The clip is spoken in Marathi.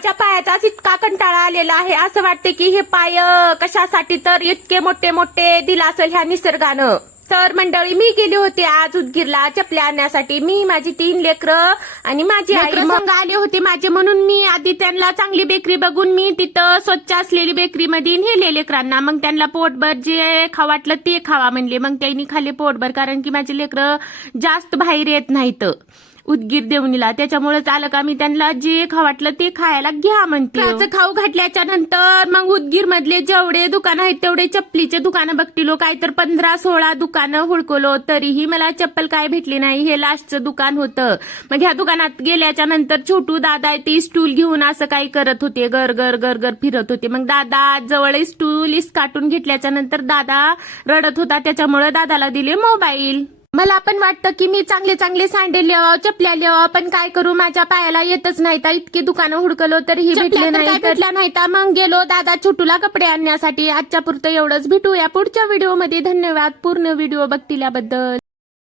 माझ्या पायाचाच इतका कंटाळा आलेला आहे, असं वाटते की हे पाय कशासाठी तर इतके मोठे मोठे दिला असेल ह्या निसर्गानं. तर मंडळी, मी गेली होते आज उदगीरला चपल्या आणण्यासाठी. मी, माझी 3 लेकरं आणि माझी आई संग आले होते माझे, म्हणून मी आधी त्यांना चांगली बेकरी बघून मी तिथं स्वच्छ असलेली बेकरी मध्ये नेले लेकरांना. मग त्यांना पोटभर जे खावा वाटलं ते खावा म्हणले. मग त्यांनी खाल्ले पोटभर, कारण की माझे लेकरं जास्त बाहेर येत नाहीत उदगीर देवणीला. त्याच्यामुळेच आलं का मी त्यांना जे खाऊ वाटलं ते खायला घ्या म्हणते. खाऊ घातल्याच्या नंतर मग उदगीर मधले जेवढे दुकानं आहेत तेवढे चप्पलीचे दुकानं बघतिलो. काय तर 15-16 दुकानं हुडकलो, तरीही मला चप्पल काय भेटली नाही. हे लास्टचं दुकान होतं. मग ह्या दुकानात गेल्याच्या नंतर छोटू दादा ती स्टूल घेऊन असं काही करत होते, गर गर गर गर फिरत होते. मग दादा जवळ स्टूल काटून घेतल्याच्या नंतर दादा रडत होता, त्याच्यामुळे दादाला दिले मोबाईल. मला पण वाटतं की मी चांगले चांगले सँडल लिहावं, चपल्या लिहावं, पण काय करू, माझ्या पायाला येतच नाही. इतकी दुकानं हुडकलो तरीही भेटले नाही. मग गेलो दादा छोटूला कपडे आणण्यासाठी. आजच्या पुरतं एवढंच. भेटूया पुढच्या व्हिडिओमध्ये. धन्यवाद पूर्ण व्हिडिओ बघितल्याबद्दल.